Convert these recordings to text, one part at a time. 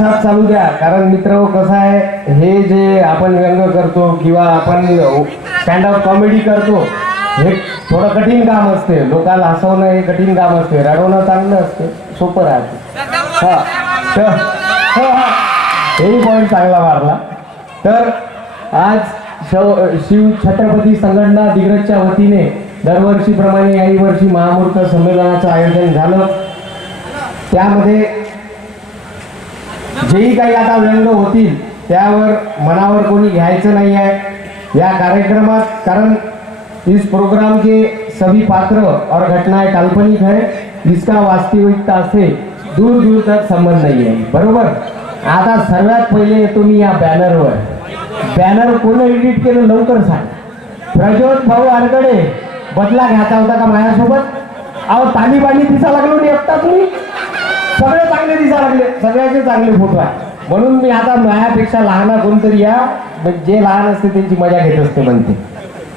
असाच चालू द्या. कारण मित्र कसं आहे हे जे आपण व्यंग करतो किंवा आपण स्टँड ऑफ कॉमेडी करतो हे थोडं कठीण काम असते. लोकांना हसवणं हे कठीण काम असते. रडवणं चांगलं असते. सोपं राहते. हा. तर हा. हेही पॉईंट चांगला मारला. तर आज शव शिव छत्रपती संघटना दिग्रजच्या वतीने दरवर्षीप्रमाणे याही वर्षी महामूर्त संमेलनाचं आयोजन झालं. त्यामध्ये जेही काही आता व्यंग होतील त्यावर मनावर कोणी घ्यायचं नाही आहे. या कार्यक्रमात कारण इस प्रोग्राम के सभी पात्र और घटनाएं काल्पनिक है जिसका वास्तविकता से दूर दूर तक संबंध नाही आहे बरोबर? आता सर्वात पहिले येतो मी या बॅनरवर बॅनर कोण एडिट केलं? लवकर सांग. प्रज्योत भाऊ आरकडे बदला घ्यायचा होता का माझ्यासोबत? अहो ताली बाली दिसा लागलो नाही एकटा तुम्ही. सगळे चांगले दिसा लागले. सगळ्याचे चांगले फोटो आहे. म्हणून मी आता मायापेक्षा लहान कोणतरी या म्हणजे जे लहान असते त्यांची मजा घेत असते म्हणते.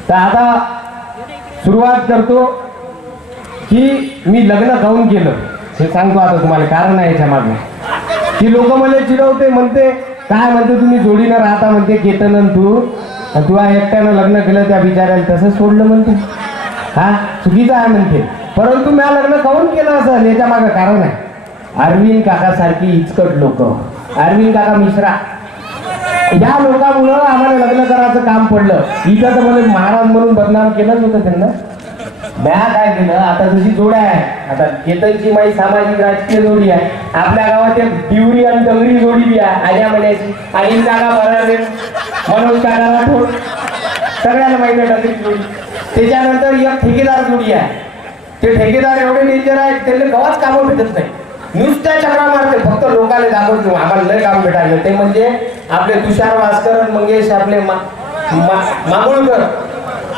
तर आता सुरुवात करतो की मी लग्न काऊन केलं? हे सांगतो आता तुम्हाला कारण आहे याच्या मागे. की लोक मला चिडवते म्हणते काय म्हणते तुम्ही जोडीनं राहता म्हणते केतन तू. तू एकट्यानं लग्न केलं त्या बिचाऱ्याला तसंच सोडलं म्हणते. हा चुकीचं आहे म्हणते. परंतु मी लग्न काऊन केलं असं? याच्या मागं कारण आहे. अरविंद काका सारखी इचकट लोक. अरविंद काका मिश्रा. या लोकांमुळं आम्हाला लग्न करायचं काम पडलं. इथं तर मला महाराज म्हणून बदनाम केलंच होतं त्यांना. म्या काय केलं? आता जशी जोड्या आहे. आता केतनची माई सामाजिक राजकीय जोडी आहे. आपल्या गावात एक दिवरी आणि डंगरी जोडी बी आहे. आल्या म्हणायची आणि काका बराडे मनोज काका राठोड. सगळ्यांना माहिती आहे डंगरी जोडी. त्याच्यानंतर एक ठेकेदार जोडी आहे. ते ठेकेदार एवढे डेंजर आहेत त्यांना गव्हाच कामं भेटत नाही. नुसत्या चक्रा मारते फक्त लोकांना दाखवतो आम्हाला लय काम भेटायचं. ते म्हणजे आपले तुषार भास्कर मंगेश आपले मा-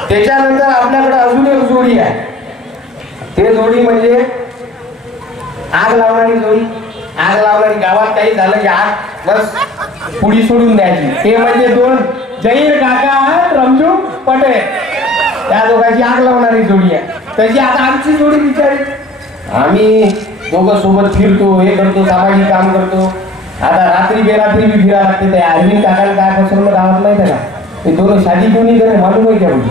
त्याच्यानंतर आपल्याकडे अजून एक जोडी आहे. ते जोडी म्हणजे आग लावणारी जोडी. आग लावणारी गावात काही झालं की आग बस पुढी सोडून द्यायची. ते म्हणजे दोन जैन काका रमजू पटेल. त्या दोघांची आग लावणारी जोडी आहे. तशी आता आमची जोडी विचारी आम्ही दोघं सोबत फिरतो हे करतो सामाजिक काम करतो. आता रात्री बेरात्री बी फिरा लागते ते आर्मी काकाला काय कसं गावात माहिती आहे का? ते दोनों शादी क्यों नहीं करे मालूम है क्या मुझे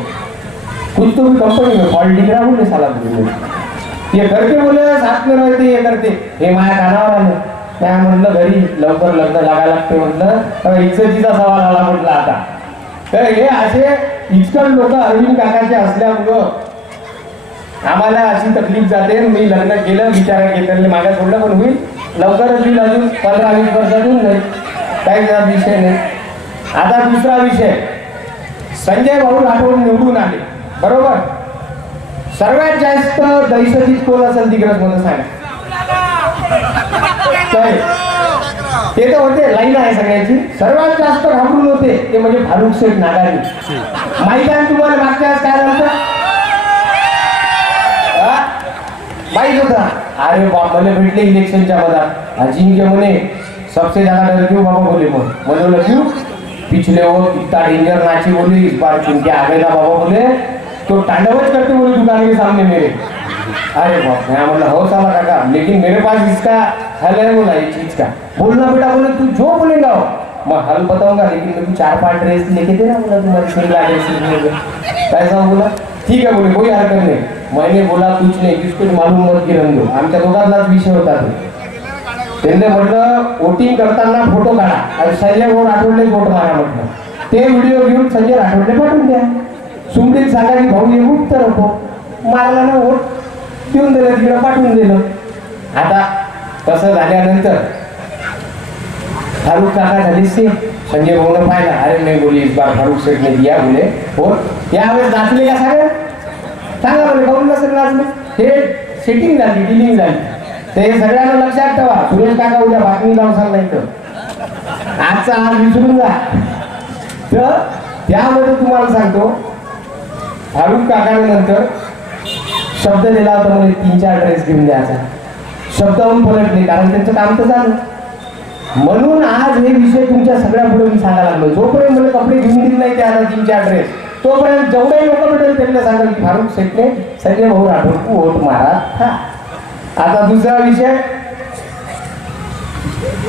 कुछ तो भी कंपनी में फॉल्ट दिख रहा बोले साला मुझे ये करके बोले साथ में रहते ये करते. हे माया कानावर आलं. त्या म्हटलं? घरी लवकर लग्न लागायला लागते म्हटलं. तर इज्जतीचा सवाल आला म्हटलं आता. तर हे असे इतकं लोक अरविंद काकाचे असल्यामुळं आम्हाला अशी तकलीफ जाते मी लग्न केलं बिचारा केतनने माझ्या सोडलं पण होईल. लवकरच होईल अजून पंधरा वीस वर्षातून नाही काही विषय नाही. आता दुसरा विषय. संजय भाऊ राठोड निवडून आले. बरोबर? सर्वात जास्त दहशतीत कोण असेल दिग्रज म्हणून सांगा. ते तर होते लाईन आहे सगळ्याची. सर्वात जास्त घाबरून होते ते म्हणजे फारुख शेख नागारी माहिती आहे तुम्हाला मागच्या काय झालं माहित होता। अरे बाप मला भेटले इलेक्शनच्या मधात अजिंक्य म्हणे, सबसे ज़्यादा डर क्यों बाबा बोले मग मैं बोला, क्यों? पिछले वो इतना डेंजर नाची बोली, इस बार चुन के आ गए ना बाबा बोले। तो तांडवच करते बोले दुकान के सामने मेरे। अरे बाप मैं बोला, हो साला काका, लेकिन मेरे पास इसका हल है बोला ये चीज़ का। बोलना बेटा बोले, तू जो बोलेगा मैं हल बताऊँगा, लेकिन मेरे को चार पाँच ड्रेस लेके देना बोला, तुम्हारी शिमला ड्रेस कैसा बोला। ठीक है बोले, कोई हरकत नहीं। मैंने बोला कुछ नहीं किसको मालूम मत गिरन आमच्या दोघांनाच विषय होता तो. त्यांनी म्हटलं वोटिंग करताना फोटो काढा. आणि संजय गोड आठवडले वोट मारा म्हटलं. ते व्हिडिओ घेऊन संजय राठोडले पाठवून द्या. सुमडीत सांगा की भाऊ येऊ तर मारला ना वोट देऊन दिलं तिकडं पाठवून दिलं. आता तसं झाल्यानंतर फारुख काका झाली से संजय भाऊनं पाहिला. अरे नाही बोली इस बार फारुख शेठ ने दिया बोले. हो यावेळेस दाखले का सगळ्या? सांगा बोले काऊन सगळं हे सेटिंग झाली डिलिंग झाली. ते सगळ्यांना लक्षात ठेवा. सुरेश काका उद्या बातमी लावून सांगला इथं. आजचा आज विसरून जा. तर त्यामध्ये तुम्हाला सांगतो अरुण काकाने नंतर शब्द दिला होता म्हणजे तीन चार ड्रेस घेऊन द्यायचा. शब्दावरून पलटले कारण त्यांचं काम तर झालं म्हणून आज हे विषय तुमच्या सगळ्या पुढे मी सांगायला लागलो जोपर्यंत मला कपडे घेऊन दिले नाही त्याला तीन चार ड्रेस तोपर्यंत जेवढे लोक भेटेल त्यांना सांगा की फारुख शेखने संजय भाऊ राठोड वोट मारा. हा. आता दुसरा विषय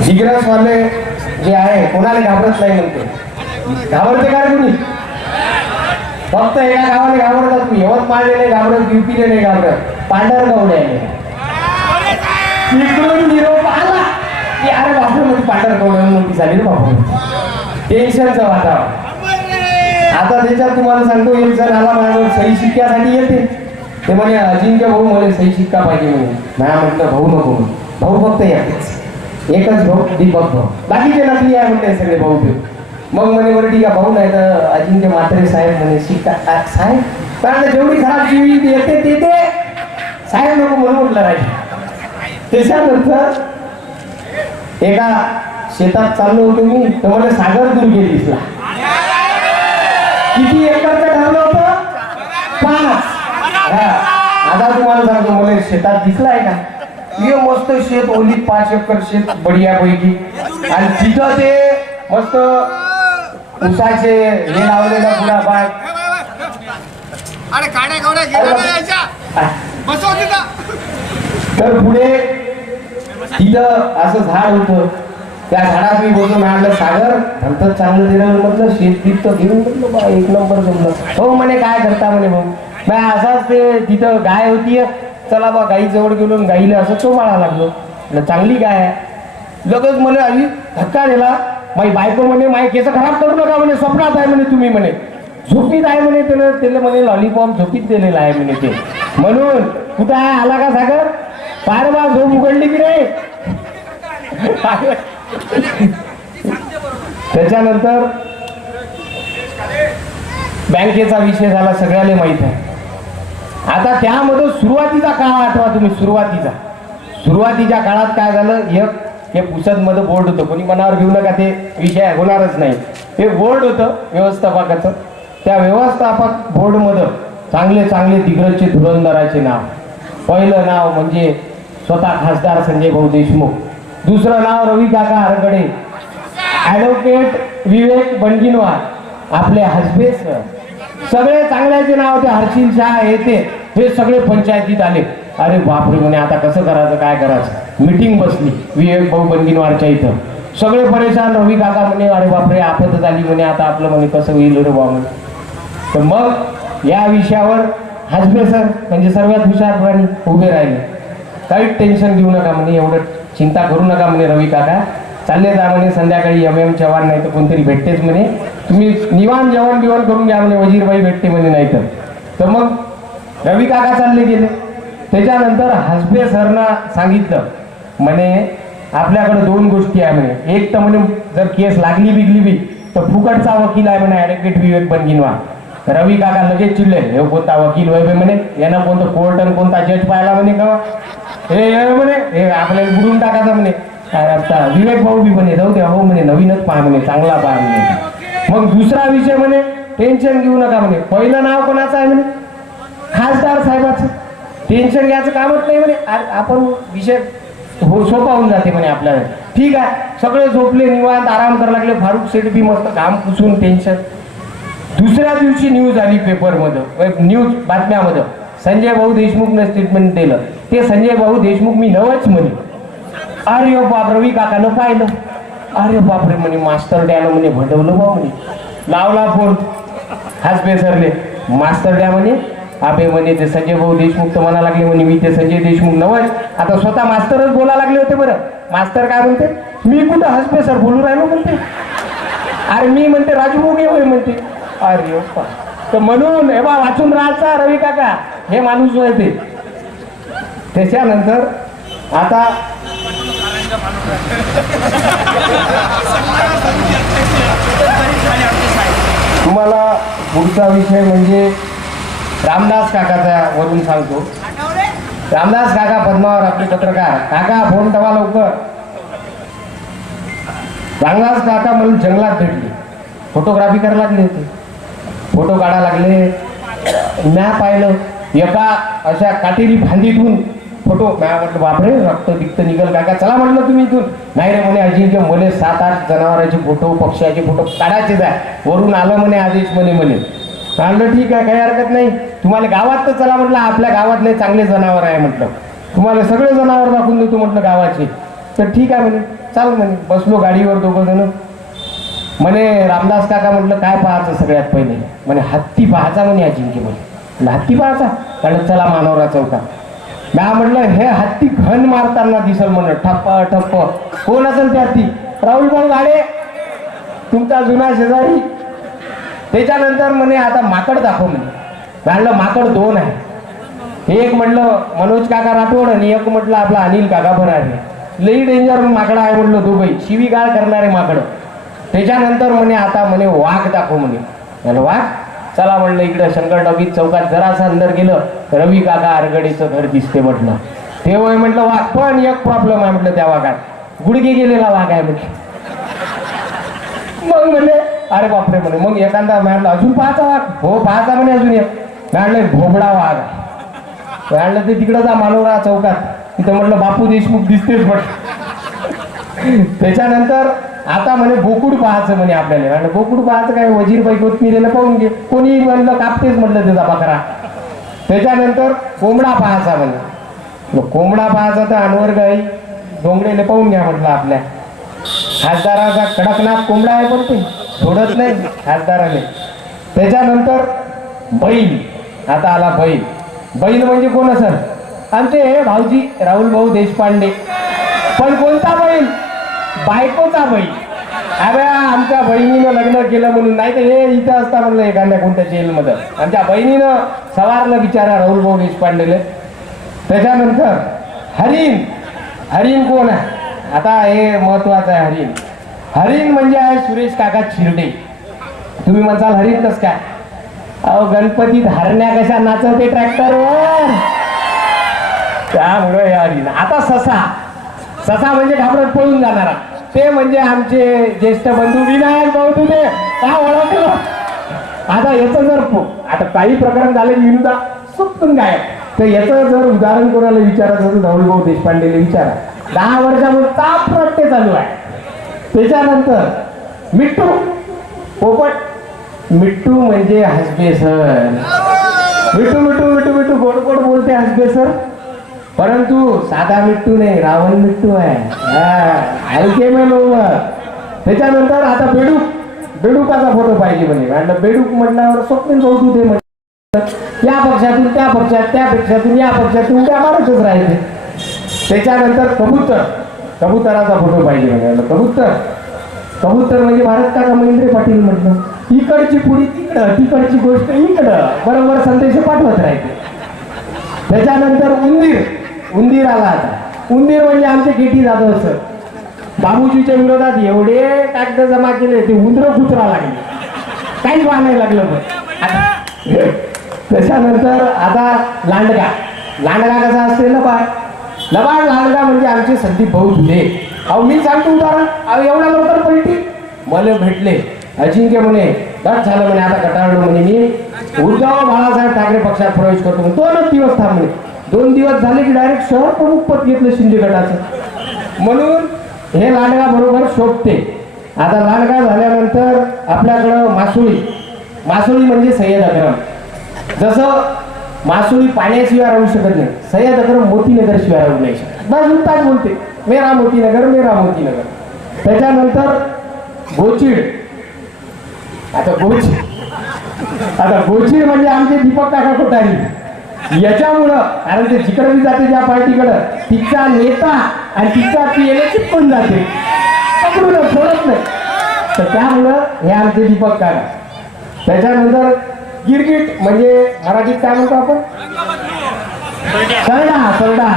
जिग्रसवाले जे आहे कोणाला घाबरत नाही म्हणते. घाबरते काय कोणी? फक्त एका गावाने घाबरतात तुम्ही यवतमाळले नाही घाबरत युपीले नाही घाबरत पांढरगवडे इकडून निरोप आला की अरे बापरे मध्ये पांढरगवडे मोठी झाली रे बापू टेन्शनचं वातावरण. आता त्याच्यात तुम्हाला सांगतो एक जण आला माझ्यावर सही शिक्क्यासाठी येते. ते म्हणे अजिंक्य भाऊ मला सही शिक्का पाहिजे म्हणे नाही म्हटलं भाऊ नको म्हणे. भाऊ फक्त एकच. एकच भाऊ दीपक भाऊ. बाकीचे नकली आहे म्हणते सगळे भाऊ ते. मग म्हणे बरं ठीक आहे भाऊ नाही तर अजिंक्य म्हात्रे साहेब म्हणे शिक्का साहेब? कारण जेवढी खराब जीवी येते ते ते साहेब नको म्हणून म्हटलं राहील. त्याच्यानंतर एका शेतात चाललो होतो मी तर मला सागर दुर्गे दिसला. किती एकरचं ठरलं होतं? पाच. हा. आता तुम्हाला सांगतो मला शेतात दिसलाय का? ये मस्त शेत ओली पाच एकर शेत बढिया पैकी आणि तिथं ते मस्त उसाचे हे लावलेलं पुरा बाग अरे काड्या तर पुढे तिथं असं झाड होतं. त्या झाडात मी बसून आणलं सागर नंतर चांगलं दिलं म्हटलं शेत तीत तर घेऊन म्हटलं बा एक नंबर जमलं. हो म्हणे काय करता म्हणे भाऊ? बा असाच ते तिथं गाय होती चला बा गाई जवळ गेलो गाईला असं चोमाळा लागलो. म्हटलं चांगली गाय आहे. लगेच म्हणे आई धक्का दिला. माई बायको म्हणे माई केस खराब करू नका म्हणे स्वप्नात आहे म्हणे तुम्ही म्हणे. झोपीत आहे म्हणे त्याला त्याला म्हणे लॉलीपॉप झोपीत दिलेला आहे म्हणे ते. म्हणून कुठं आहे? आला का सागर? पार बा झोप उघडली की नाही? त्याच्यानंतर बँकेचा विषय झाला सगळ्याला माहीत आहे. आता त्यामध्ये सुरुवातीचा काळ आठवा तुम्ही सुरुवातीचा. सुरुवातीच्या काळात काय झालं एक हे पुसदमध्ये बोर्ड होतं. कोणी मनावर घेऊ नका ते विषय होणारच नाही. हे बोर्ड होतं व्यवस्थापकाचं. त्या व्यवस्थापक बोर्डमध्ये चांगले चांगले दिग्गजचे धुरंधराचे नाव. पहिलं नाव म्हणजे स्वतः खासदार संजय भाऊ देशमुख. दुसरं नाव रवी काका हरगडे. ॲडव्होकेट विवेक बनगिनवार आपले हसबे सर सगळे चांगल्याचे नाव ते हर्षिल शाह येते. हे सगळे पंचायतीत आले. अरे बापरे म्हणे आता कसं करायचं काय करायचं? मिटिंग बसली विवेक भाऊ बनगिनवारच्या इथं. सगळे परेशान रवी काका म्हणे अरे बापरे आपत झाली म्हणे आता आपलं म्हणे कसं होईल? रे बा म्हणे तर मग या विषयावर हजबे सर म्हणजे सर्वात हुशार प्राणी उभे राहिले. काहीच टेन्शन घेऊ नका म्हणे एवढं चिंता करू नका म्हणे रवी काका. चालले जा म्हणे संध्याकाळी एम एम चव्हाण नाही तर कोणतरी भेटतेच म्हणे. तुम्ही निवान जेवण बिवण करून घ्या म्हणे वजीरबाई भेटते म्हणे नाही तर. तर मग रवी काका चालले गेले. त्याच्यानंतर हसबे सरना सांगितलं म्हणे आपल्याकडे दोन गोष्टी आहे म्हणे. एक तर म्हणे जर केस लागली बिगली बी तर फुकटचा वकील आहे म्हणे ॲडव्होकेट विवेक बनगिनवा. रवी काका लगेच चिडले हे कोणता वकील वैभे म्हणे? यानं कोणतं कोर्ट आणि कोणता जज पाहिला म्हणे का? हे म्हणे हे आपल्याला बुडून टाकायचं म्हणे. काय आता विवेक भाऊ बी म्हणे जाऊ द्या हो म्हणे नवीनच पाहा म्हणे चांगला पाहा म्हणे. मग दुसरा विषय म्हणे टेन्शन घेऊ नका म्हणे. पहिलं नाव कोणाचं आहे म्हणे? खासदार साहेबाचं. टेन्शन घ्यायचं कामच नाही म्हणे. आपण विषय हो सोपा होऊन जाते म्हणे आपल्याला. ठीक आहे सगळे झोपले निवांत आराम करायला लागले. फारुख सेठ बी मस्त काम पुसून टेन्शन दुसऱ्या दिवशी न्यूज आली पेपरमध्ये न्यूज बातम्यामध्ये संजय भाऊ देशमुखनं स्टेटमेंट दिलं. ते संजय भाऊ देशमुख मी नवच म्हणे. अरे हो बाप रवी काकानं पाहिलं. अरे हो बापरे म्हणे मास्टर डॅनं म्हणे भटवलं बा म्हणे. लावला फोन. हाच बेसरले मास्टर डॅ म्हणे आबे म्हणे ते संजय भाऊ देशमुख तर म्हणा लागले म्हणे मी ते संजय देशमुख नवच. आता स्वतः मास्टरच बोला लागले होते बरं. मास्टर काय म्हणते? मी कुठं हसबे सर बोलू राहिलो म्हणते? अरे मी म्हणते राजभोगे होय म्हणते. अरे हो तर म्हणून हे बा वाचून राहायचा रवी काका. हे माणूस होय ते. त्याच्यानंतर आता तुम्हाला पुढचा विषय म्हणजे रामदास काकाचा वरून सांगतो. रामदास काका पद्मावर आपले पत्रकार. काका फोन ठेवा लवकर. रामदास काका मला जंगलात भेटले. फोटोग्राफी करायला लागले होते. फोटो काढा लागले. म्या पाहिलं. एका अशा काटेरी फांदीतून फोटो म्या म्हटलं बापरे रक्त बिक्त निघल काय चला म्हटलं तुम्ही इथून. नाही रे म्हणे अजिंक्य मले सात आठ जनावरांचे फोटो पक्ष्याचे फोटो काढायचेच आहे. वरून आलं म्हणे आदेश म्हणे म्हणे. म्हणलं ठीक आहे काही हरकत नाही. तुम्हाला गावात तर चला म्हटलं आपल्या गावातले चांगले जनावर आहे म्हटलं. तुम्हाला सगळे जनावर दाखवून देतो म्हटलं गावाचे. तर ठीक आहे म्हणे. चाल म्हणे. बसलो गाडीवर दोघं जण म्हणे रामदास काका म्हटलं काय पाहायचं सगळ्यात पहिले? म्हणे हत्ती पाहायचा म्हणे अजिंक्य म्हणे हत्ती पाहायचा कारण चला मानवरा चौका. म्या म्हटलं हे हत्ती घन मारताना दिसल म्हणलं. ठप्प ठप्प. कोण असेल ते हत्ती? राहुल भाऊ गाडे. तुमचा जुना शेजारी. त्याच्यानंतर म्हणे आता माकड दाखव म्हणे. म्हणलं माकड दोन आहे. एक म्हटलं मनोज काका राठोड आणि एक म्हटलं आपला अनिल काका भरारे. लई डेंजर माकडं आहे म्हटलं दुबई. शिवीगाळ करणारे माकडं. त्याच्यानंतर म्हणे आता म्हणे वाघ दाखव म्हणे. वाघ? चला म्हणलं इकडं शंकर डबीत चौकात जरासं अंदर गेलं रवी काका आरगडीचं घर दिसते म्हटलं. ते वय म्हटलं वाघ पण एक प्रॉब्लेम आहे म्हटलं त्या वाघात. गुडघे गेलेला वाघ आहे म्हटलं. मग म्हणले अरे बापरे म्हणे मग एखादा म्हटलं अजून पाहायचा वाघ? हो पाहता म्हणे अजून एक. म्हटलं भोबडा वाघ आहे. म्हटलं ते तिकडं जा मानवरा चौकात. तिथं म्हटलं बापू देशमुख दिसतेच म्हटलं. त्याच्यानंतर आता म्हणे बोकुड पाहायचं म्हणे आपल्याला. म्हटलं बोकुड पाहायचं काय? वजीर बाई कोथमिरेला पाहून घे. कोणी म्हणलं कापतेच म्हटलं त्याचा बकरा. त्याच्यानंतर कोंबडा पाहायचा म्हणे. कोंबडा पाहायचा तर अनवर गाई. डोंगरेले पाहून घ्या म्हटलं आपल्या. खासदाराचा कडकनाथ कोंबडा आहे पण ते. सोडत नाही खासदाराने. त्याच्यानंतर बैल आता आला बैल बैल म्हणजे कोण असं आमचे हे भाऊजी राहुल भाऊ देशपांडे. पण कोणता बैल बायकोचा बहीण. अरे आमच्या बहिणीनं लग्न केलं म्हणून नाही तर हे इथं असता म्हणलं एखाद्या कोणत्या जेलमध्ये. आमच्या बहिणीनं सवारलं बिचारा राहुल भाऊ देशपांडेले. त्याच्यानंतर हरिण. हरिण कोण आहे? आता हे महत्वाचं आहे हरिण. हरिण म्हणजे आहे सुरेश काका शिर्डे. तुम्ही म्हणसाल हरिण कस काय? अहो गणपतीत हरण्या कशा नाचवते ट्रॅक्टरवर त्यामुळे हे हरिण. आता ससा. ससा म्हणजे घाबरत पळून जाणारा. ते म्हणजे आमचे ज्येष्ठ बंधू विनायक भाऊ तुझे. काय ओळखलं. आता याचं जर आता काही प्रकरण झाले विरुद्ध सुटून गायब. तर याचं जर उदाहरण कोणाला विचारायचं तर राहुल भाऊ देशपांडेला विचारा. दहा वर्षामध्ये ताप रट्टे चालू आहे. त्याच्यानंतर मिट्टू. पोपट. मिट्टू म्हणजे हसबे सर. मिट्टू मिट्टू मिट्टू मिट्टू. गोड गोड बोलते हसबे सर? परंतु साधा मिट्टू नाही रावण मिट्टू आहे. हलके में लोक. त्याच्यानंतर आता बेडूक बेडूकाचा फोटो पाहिजे म्हणे. म्हटलं बेडूक म्हटल्यावर स्वप्न भाऊ दे या पक्षातून त्या पक्षात त्या पक्षातून या पक्षातून त्या मारतच राहायचे त्याच्यानंतर कबूतर कबुतराचा फोटो पाहिजे म्हणे. कबूतर कबूतर म्हणजे भारत काका महेंद्र पाटील म्हटलं. इकडची पुढी तिकडं तिकडची गोष्ट इकडं. बरोबर संदेश पाठवत राहायचे त्याच्यानंतर उंदीर उंदीर आला आता उंदीर म्हणजे आमचे केटी जाधव सर. बाबूजीच्या विरोधात एवढे कागद जमा केले ते उंदर कुत्रा लागले. काहीच नाही. लागलं पण त्याच्यानंतर आता लांडगा. लांडगा कसा असते लबाड. लबाड लांडगा म्हणजे आमचे संदीप भाऊ धुले अहो मी सांगतो उदाहरण. अहो एवढ्या लवकर पलटी? मला भेटले. अजिंक्य म्हणे बस झालं म्हणे आता कटाळलो म्हणे मी. उद्धव बाळासाहेब ठाकरे पक्षात प्रवेश करतो म्हणे. दोनच दिवस थांबले दोन दिवस झाले की डायरेक्ट शहर प्रमुख पद घेतलं शिंदे गटाचं. म्हणून हे लांडगा बरोबर शोभते. आता लांडगा झाल्यानंतर आपल्याकडं मासुळी. मासुळी म्हणजे सय्यद अक्रम. जसं मासुळी पाण्याशिवाय राहू शकत नाही सय्यद अक्रम मोतीनगर शिवाय राहू नाही शकत. बाजून ताज बोलते मेरा मोतीनगर मेरा मोतीनगर. त्याच्यानंतर गोचिड. आता गोचिड. आता गोचिड म्हणजे आमचे दीपक काका कोठारी याच्यामुळं कारण ते जिकडे जाते ज्या पार्टीकडं तिचा नेता आणि तिचा पीएलए चिपकून जाते. पकडून सोडत नाही. तर त्यामुळं हे आमचे दीपक काका. त्याच्यानंतर गिरगिट म्हणजे मराठीत काय म्हणतो आपण? सरडा सरडा.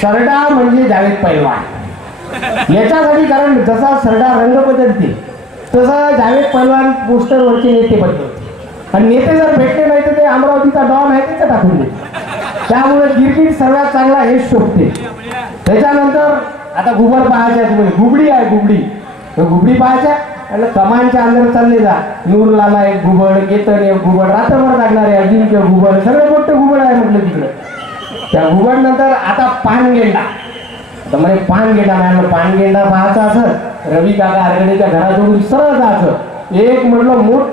सरडा म्हणजे जावेद पैलवान. याच्यासाठी कारण जसा सरडा रंग बदलते तसा जावेद पैलवान पोस्टरवरचे नेते बदलते आणि नेते जर भेटले नाही तर ते अमरावतीचा डॉन आहे टाकून त्यामुळे गिरगिट सर्वात चांगला हे शोभते. त्याच्यानंतर आता घुबड पाहायच्या तुम्ही म्हणजे गुबडी आहे गुबडी गुबडी पाहायच्या आणि कमानच्या अंदर चालले जा. नूरलाला एक घुबड केतन एक घुबड रात्रभर आहे अजिंक्य घुबड सगळं मोठं घुबड आहे म्हटलं तिकडं. त्या घुबड नंतर आता पानगेंडा. आता म्हणजे पानगेंडा म्हटलं पानगेंडा पाहायचा असं. रवी काका आरगडेच्या घराजवळून सरळ जायचं. एक म्हटलं मोठं